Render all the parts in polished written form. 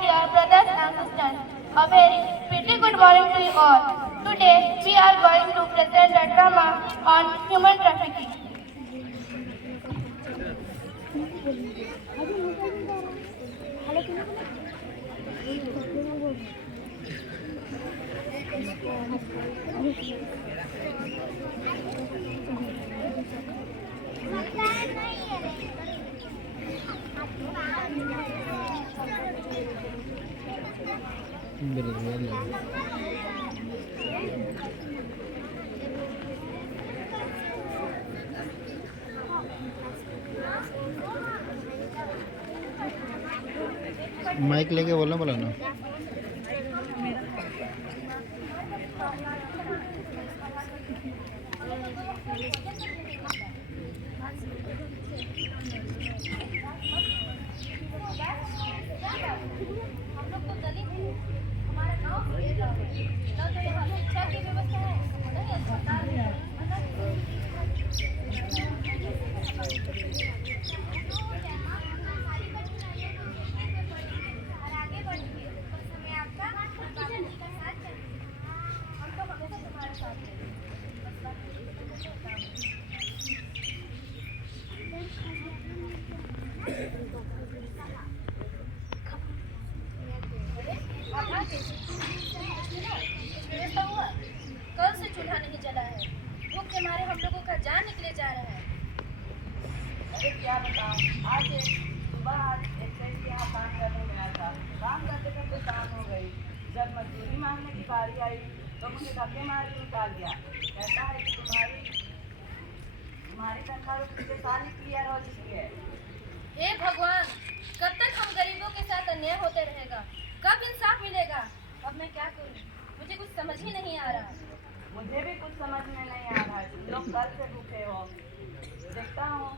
dear brothers and sisters, a very pretty good morning to you all. Today we are going to present a drama on human trafficking. Mic लेके बोलना बोला ना। कल से चूल्हा नहीं जला है, भूख के मारे हम लोगों का जान निकले जा रहा है। अरे क्या बताऊं, आज एक्साइज के यहाँ काम करने गया था। काम करते करते शाम हो गई। जब मजदूरी मांगने की बारी आई तो मुझे धक्के मार के निकाल दिया। कहता है कि तुम्हारी तनख्वाह तो पिछले साल ही क्लियर हो चुकी है। हे भगवान, कब तक हम गरीबों के साथ अन्याय होते रहेगा? कब इंसाफ मिलेगा? अब मैं क्या करूं? मुझे कुछ समझ ही नहीं आ रहा। मुझे भी कुछ समझ में नहीं आ रहा है। तुम लोग कल से भूखे हो। देखता हूँ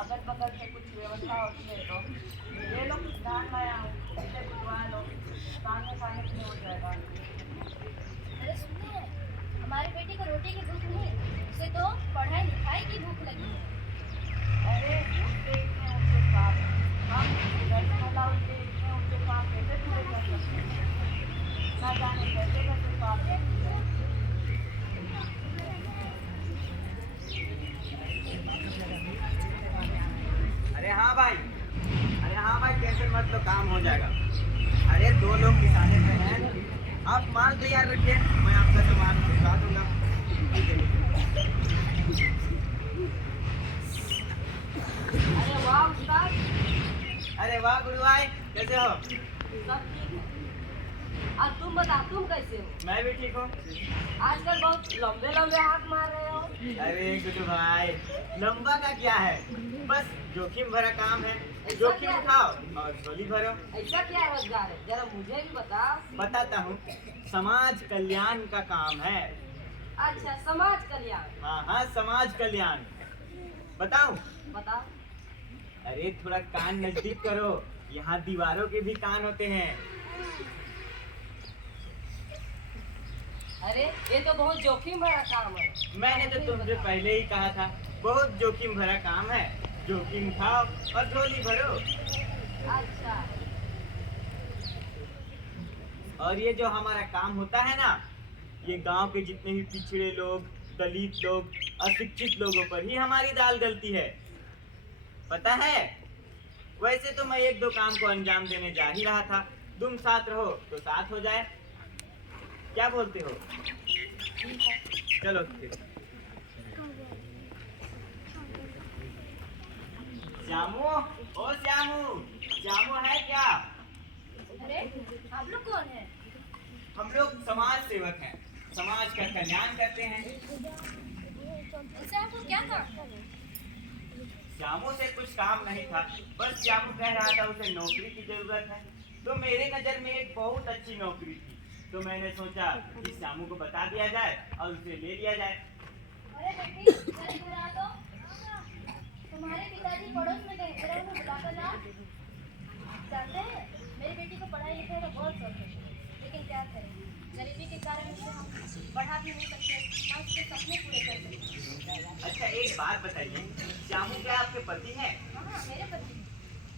अगल बगल से कुछ व्यवस्था होती है तो ये लोग कुछ धान लाया हूँ, इसे भिजवा लो, खाने खाने के लिए हो जाएगा। अरे सुनिए, हमारी बेटी को रोटी की भूख नहीं, उसे तो पढ़ाई लिखाई की भूख लगी है। अरे उसके इतने ऊंचे ख्वाब, हम वाला उसके इतने ऊंचे ख्वाब कैसे पूरे कर सकते हैं? ना जाने कैसे कैसे ख्वाब देखती है। अरे हाँ भाई टेंशन मत लो, काम हो जाएगा। अरे 2 लोग किसाने पे हैं, आप माल तैयार रखिए, मैं आपका सामान भिजवा दूंगा। अरे वाह उस्ताद, अरे वाह गुरु भाई, कैसे हो? सब ठीक है। और तुम बता, तुम कैसे हो? मैं भी ठीक हूँ। आजकल बहुत लंबे लंबे हाथ मार रहे हो। अरे गुरु भाई, लंबा का क्या है, बस जोखिम भरा काम है। जोखिम उठाओ और झोली भरो। ऐसा क्या रोजगार है, जरा मुझे भी बताओ। बताता हूँ, समाज कल्याण का काम है। अच्छा, समाज कल्याण। हाँ, समाज कल्याण। बताऊँ? बताओ। अरे थोड़ा कान नजदीक करो, यहाँ दीवारों के भी कान होते हैं। अरे ये तो बहुत जोखिम भरा काम है। मैंने तो तुमसे पहले ही कहा था, बहुत जोखिम भरा काम है। जोखिम उठाओ और झोली भरो। अच्छा। और ये जो हमारा काम होता है ना, ये गांव के जितने भी पिछड़े लोग, दलित लोग, अशिक्षित लोगों पर ही हमारी दाल गलती है, पता है? वैसे तो मैं 1-2 काम को अंजाम देने जा ही रहा था। तुम साथ रहो तो साथ हो जाए, क्या बोलते हो? चलो फिर। श्यामू, ओ श्यामू है क्या? अरे आप लोग कौन है? हम लोग समाज सेवक हैं, समाज का कल्याण करते हैं। इनसे आपको क्या काम? श्यामू से कुछ काम नहीं था, बस श्यामू कह रहा था उसे नौकरी की जरूरत है, तो मेरे नजर में एक बहुत अच्छी नौकरी थी, तो मैंने सोचा कि श्यामू को बता दिया जाए और उसे ले लिया जाए। अरे बेटी, जरा इधर आ तो। तुम्हारे पिताजी पड़ोस में गए, जरा उन्हें बुलाकर लाओ। जानते हैं, मेरी बेटी को पढ़ाई लिखाई का बहुत शौक है, लेकिन क्या करें, गरीबी के कारण उसे हम पढ़ा भी नहीं सकते, ना उसके सपने पूरे कर सकते। अच्छा एक बात बताइए, श्यामू क्या आपके पति हैं? हाँ, मेरे पति।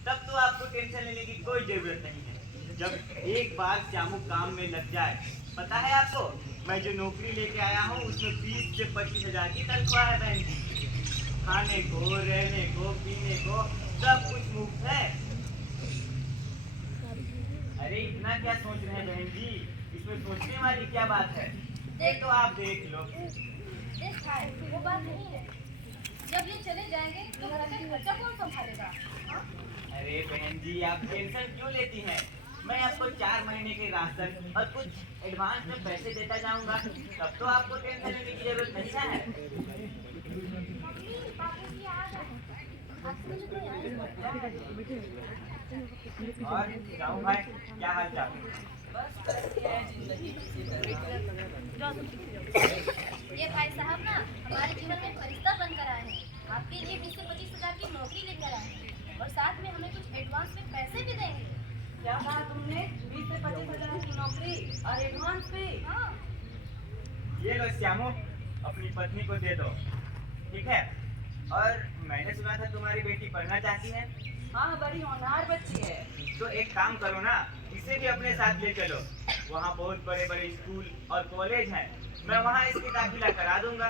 तब तो आपको टेंशन लेने की कोई जरूरत नहीं है। जब एक बार श्यामू काम में लग जाए, पता है आपको, मैं जो नौकरी लेके आया हूँ उसमें 20 से 25 हजार की तनख्वाह है बहन जी। खाने को, रहने को, पीने को सब कुछ मुफ्त है। अरे इतना क्या सोच रहे हैं बहन जी, इसमें सोचने वाली क्या बात है? ये तो आप देख लो। देख भाई, वो बात नहीं है। जब ये चले जाएंगे तो घर का खर्चा कौन संभालेगा? हाँ? अरे बहन जी, आप टेंशन क्यों लेती हैं? मैं आपको 4 महीने के राशन और कुछ एडवांस में पैसे देता जाऊंगा, तब तो आपको टेंशन लेने की जरूरत नहीं है। मम्मी, बाबूजी आ गए। आज मुझे तो याद ही पड़ता है। और श्यामू भाई, क्या हाल चाल? बस ऐसी है जिंदगी किसी तरह। ये भाई साहब ना हमारे जीवन में फरिश्ता बनकर आए हैं। आपके लिए 20 से 25 हजार की नौकरी लेकर आए हैं और साथ में हमें कुछ एडवांस में पैसे भी देंगे। क्या कहा तुमने? 20 से 25 हजार की नौकरी और एडवांस पे? हाँ, ये लो श्यामू, अपनी पत्नी को दे दो, ठीक है? और मैंने सुना था तुम्हारी बेटी पढ़ना चाहती है, हाँ, बड़ी होनहार बच्ची है। तो एक काम करो ना, इसे भी अपने साथ ले चलो। वहाँ बहुत बड़े बड़े स्कूल और कॉलेज हैं, मैं वहाँ इसकी दाखिला करा दूंगा।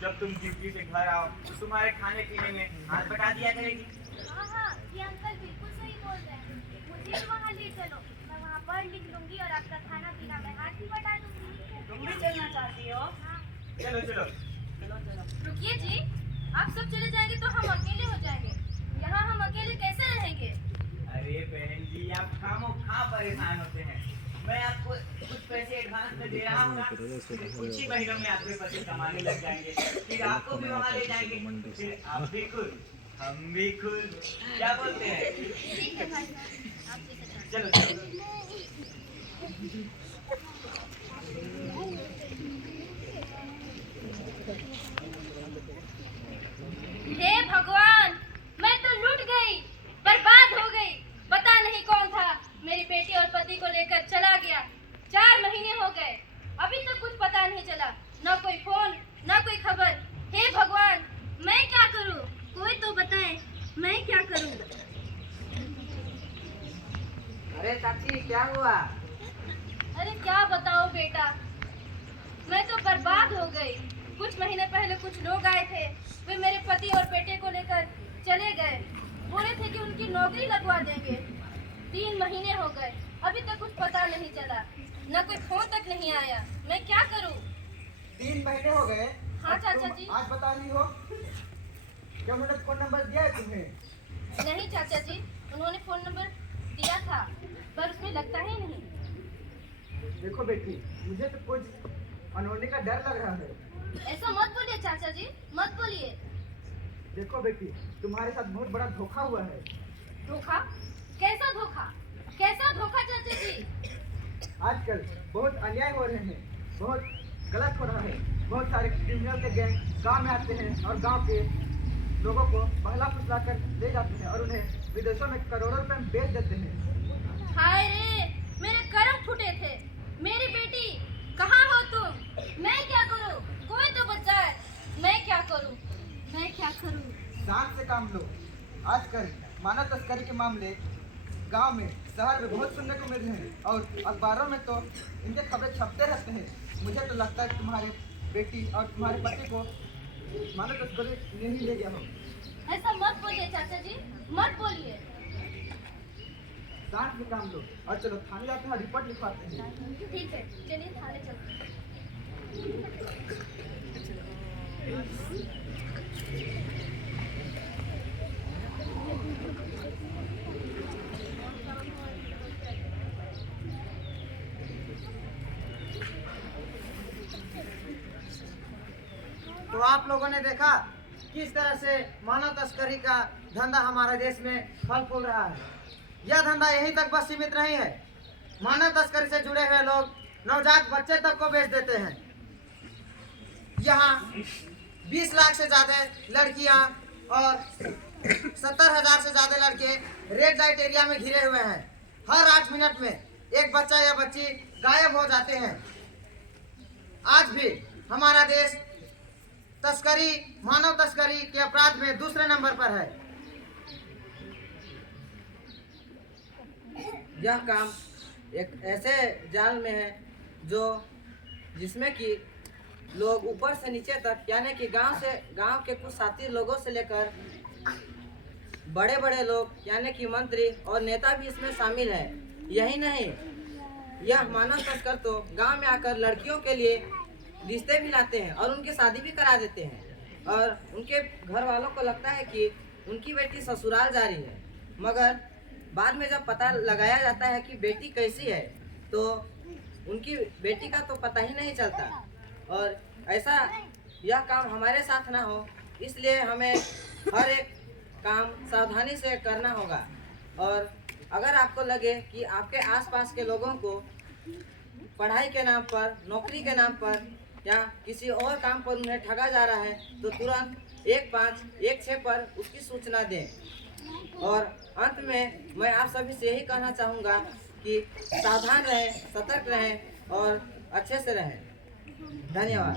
जब तुम ड्यूटी से घर आओ तो तुम्हारे खाने पीने में हाथ बटा दिया करेगी। हाँ, हाँ, ये अंकल बिल्कुल सही बोल रहे हैं। मुझे भी वहाँ ले चलो, मैं वहाँ पढ़ लिख लूंगी और आपका खाना पीना मैं हाथ ही बटा दूंगी। तुम भी चलना चाहती हो? हाँ। चलो चलो। चलो चलो। रुकिए जी, आप सब चले जाएंगे तो हम अकेले हो जाएंगे। यहाँ हम अकेले कैसे रहेंगे? अरे बहन जी, आप खामो खा परेशान होते हैं। मैं आपको कुछ पैसे एडवांस में दे रहा हूँ ना, फिर कुछ ही महीनों में आपके पैसे कमाने लग जाएंगे, फिर आपको भी वहाँ ले जाएंगे, फिर आप भी खुश, हम भी खुश। क्या बोलते हैं? ठीक है भाई साहब, आप जैसे चाहें। चलो चलो। हे भगवान, मैं तो लूट गई, बर्बाद हो गई। पता नहीं कौन था मेरी बेटी और पति को लेकर चला गया। 4 महीने हो गए, अभी तक कुछ पता नहीं चला, न कोई फोन न कोई खबर। हे भगवान, मैं क्या करूं? कोई तो बताए, मैं क्या करूं? अरे चाची, क्या हुआ? अरे क्या बताओ बेटा, मैं तो बर्बाद हो गई। कुछ महीने पहले कुछ लोग आए थे, वे मेरे पति और बेटे को लेकर चले गए। बोले थे कि उनकी नौकरी लगवा देंगे। 3 महीने हो गए, अभी तक कुछ पता नहीं चला, न कोई फोन तक नहीं आया। मैं क्या करूं? 3 महीने हो गए। हाँ अब चाचा तुम जी। आज बता रही हो? क्या उन्होंने फोन नंबर दिया है तुम्हें? नहीं चाचा जी, उन्होंने फोन नंबर दिया था पर उसमें लगता ही नहीं। देखो बेटी, मुझे तो कुछ अनहोनी का डर लग रहा है। ऐसा मत बोलिए चाचा जी, मत बोलिए। देखो बेटी, तुम्हारे साथ बहुत बड़ा धोखा हुआ है। धोखा? कैसा धोखा? कैसा धोखा चाचा जी? आजकल बहुत अन्याय हो रहे हैं, बहुत गलत हो रहा है। बहुत सारे क्रिमिनल के गैंग गांव में आते हैं और गांव के लोगों को बहला फुसला कर ले जाते हैं और उन्हें विदेशों में करोड़ों रुपए में बेच देते हैं। हाय रे, मेरे कर्म फूटे थे। मेरी बेटी, कहाँ हो तुम? मैं क्या करूं? कोई तो बचाए। मैं क्या करूं? मैं क्या करूं? शांत से काम लो। आजकल मानव तस्करी के मामले गांव में, शहर में बहुत सुनने को मिल रहे हैं और अखबारों में तो इनके खबरें छपते रहते हैं। मुझे तो लगता है कि तुम्हारी बेटी और तुम्हारे पति को मानव तस्करी ने ही ले गया हो। ऐसा मत बोलिए चाचा जी, मत बोलिए। शांत से काम लो और चलो थाने जाकर यहाँ रिपोर्ट लिखवाते हैं। ठीक है, चलिए थाने चलते हैं। तो आप लोगों ने देखा किस तरह से मानव तस्करी का धंधा हमारे देश में फल फूल रहा है। यह धंधा यहीं तक बस सीमित नहीं है। मानव तस्करी से जुड़े हुए लोग नवजात बच्चे तक को बेच देते हैं। यहाँ 20 लाख से ज़्यादा लड़कियाँ और 70,000 से ज़्यादा लड़के रेड लाइट एरिया में घिरे हुए हैं। हर 8 मिनट में एक बच्चा या बच्ची गायब हो जाते हैं। आज भी हमारा देश तस्करी, मानव तस्करी के अपराध में दूसरे नंबर पर है। यह काम एक ऐसे जाल में है जो जिसमें कि लोग ऊपर से नीचे तक यानी कि गांव के कुछ साथी लोगों से लेकर बड़े बड़े लोग यानी कि मंत्री और नेता भी इसमें शामिल है। यही नहीं, यह मानव तस्कर तो गांव में आकर लड़कियों के लिए रिश्ते भी लाते हैं और उनकी शादी भी करा देते हैं और उनके घर वालों को लगता है कि उनकी बेटी ससुराल जा रही है, मगर बाद में जब पता लगाया जाता है कि बेटी कैसी है तो उनकी बेटी का तो पता ही नहीं चलता। और ऐसा यह काम हमारे साथ ना हो, इसलिए हमें हर एक काम सावधानी से करना होगा। और अगर आपको लगे कि आपके आसपास के लोगों को पढ़ाई के नाम पर, नौकरी के नाम पर या किसी और काम पर उन्हें ठगा जा रहा है तो तुरंत 1516 पर उसकी सूचना दें। और अंत में मैं आप सभी से यही कहना चाहूँगा कि सावधान रहें, सतर्क रहें और अच्छे से रहें। धन्यवाद।